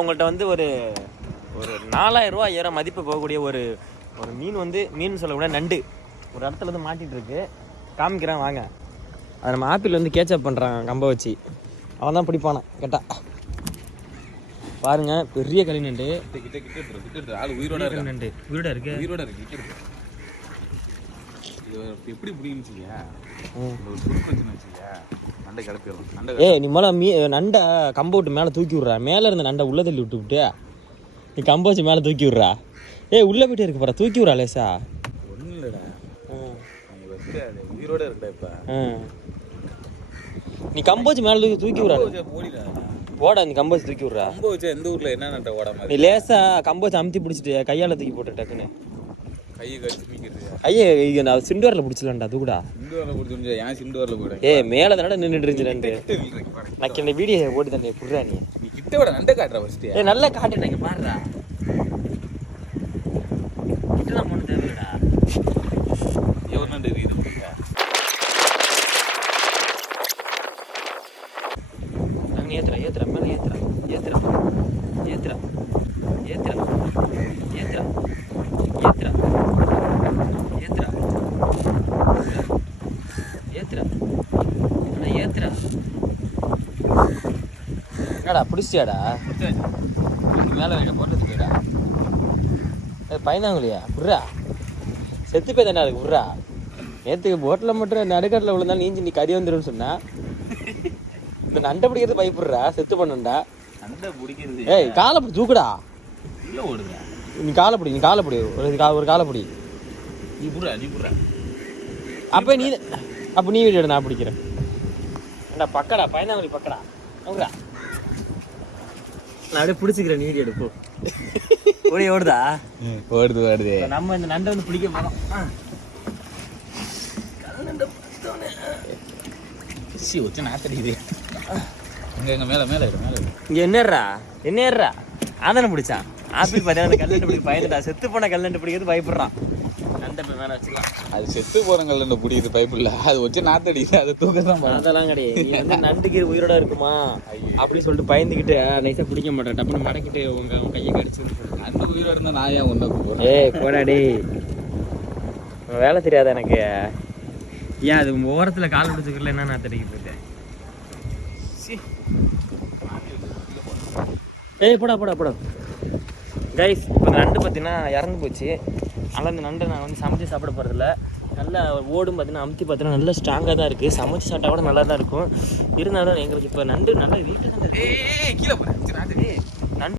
உங்கள்கிட்ட வந்து ஒரு 4000 ரூபா 5000 மதிப்பு போகக்கூடிய ஒரு மீன் வந்து மீன் சொல்லக்கூட நண்டு ஒரு இடத்துல வந்து மாட்டிகிட்டு இருக்கு. காமிக்கிறேன் வாங்க. அதை நம்ம ஆப்பிள் வந்து கேட்சப் பண்ணுறான் கம்பை வச்சு. அவன் தான் பிடிப்பானான் கேட்டா. பாருங்க பெரிய களி நண்டு. உயிரோட இருக்கு. எப்படி பிடிக்குன்னு நீ மேலே நண்டை கம்பை விட்டு மேலே தூக்கி விட்றா. மேலே இருந்த நண்டை உள்ள தள்ளி விட்டு நீ கம்பை வச்சு மேலே தூக்கி விட்றா. உள்ளே போயிட்டே இருக்கு பாரு. தூக்கி விட்றா லேசா. ஒன்றும் இல்லைடா, உயிரோட இருக்கா இப்போ. நீ கம்பை வச்சு மேலே தூக்கி விட்றா. ஓடா நீ கம்பை வச்சு தூக்கி விட்றா. கம்பை வச்சு எந்த ஊரில் என்ன நட்டை ஓட மாதிரி நீ லேசா கம்பை வச்சு அமுத்தி பிடிச்சிட்டு கையால் தூக்கி போட்டு டக்குன்னு கையை கடிச்சு மீக்கிறது. ஐயே நான் சிண்டுவரில் பிடிச்சலாம்டா தூக்குடா. சிண்டுவரில் பிடிச்சி ஏன் சிண்டுவரில் போய்டு. மேலே தானே நின்றுட்டு இருந்துச்சு. நான் இந்த வீடியோ போட்டு தானே புடுறா. நீ கிட்ட விட நண்டை காட்டுற ஃபர்ஸ்ட்டு. நல்லா காட்டு. நீங்கள் பாடுறா கிட்டலாம் போன தேவைடா. எவ்வளோ நண்டு இருக்குது ஏத்துறா மேலே ஏத்துறா என்னடா பிடிச்சியாடா? மேலே வைக்க போட்டதுக்குடா. பயந்தாங்களையா புர்றா. செத்து போய் தானே அதுக்கு புர்றா. நேற்றுக்கு போட்டில் மட்டும் நடுக்கட்டில் விழுந்தாலும் நீஞ்சி நீ கறி வந்துடும் சொன்னா. இந்த நண்டை பிடிக்கிறது பயப்படுறா. செத்து பண்ணண்டா. நண்டை பிடிக்கிறது. காலை பிடி தூக்குடா. இல்லை ஓடுதா. நீ காலை பிடி ஒரு காலை பிடி. நீ புடுறா. அப்போ நீ வீடியோ நான் பிடிக்கிறேன். ஏண்டா பக்கடா பயந்தாங்களி பக்கடா. அவரா நான் அப்படியே பிடிச்சிக்கிறேன். நீ வீடியோ எடுப்போ. ஓடுதா? ஓடுது. நம்ம இந்த நண்டை வந்து பிடிக்க போகிறோம். வச்சு நாத்தடிக்குது. இங்கே மேலே இங்கே என்னேறா ஆதாரம் பிடிச்சான். ஆப்பிள் பார்த்தீங்கன்னா கல்லண்டு பிடிக்க பயந்துட்டா. செத்து போன கல்லண்டு பிடிக்கிறது பயப்படுறான். நண்டை போய் மேலே வச்சுக்கலாம். அது செத்து போகிற கல்லண்டு பிடிக்கிறது பயப்பில்லை. அது வச்சு நாத்தடிக்குது. அதை தூக்க தான். அதெல்லாம் கிடையாது. நீ வந்து நண்டுக்கு உயிரோட இருக்குமா அப்படின்னு சொல்லிட்டு பயந்துக்கிட்டு நைஸாக பிடிக்க மாட்டேன். டப்புன்னு மடக்கிட்டு உன் கையை கடிச்சு. நண்டு உயிரோட இருந்தால் நான் ஏன் ஒன்று போகிறேன். போடாடி வேலை தெரியாத எனக்கு. ஏன் அது ஓரத்தில் கால் பிடிச்சிக்கல என்ன நான் தடிக்கிட்டு இருக்கேன். போடா கைஸ். இப்போ நண்டு பார்த்தீங்கன்னா இறந்து போச்சு. ஆனால் இந்த நண்டை நான் வந்து சமைச்சு சாப்பிட போகிறதில்ல. நல்லா ஓடும் பார்த்தீங்கன்னா அமுத்தி பார்த்தீங்கன்னா நல்லா ஸ்ட்ராங்காக தான் இருக்குது. சமைச்சு சாப்பிட்டா கூட நல்லா தான் இருக்கும். இருந்தாலும் எங்களுக்கு இப்போ நண்டு நல்லா வீட்டில் கீழே போகிறேன்.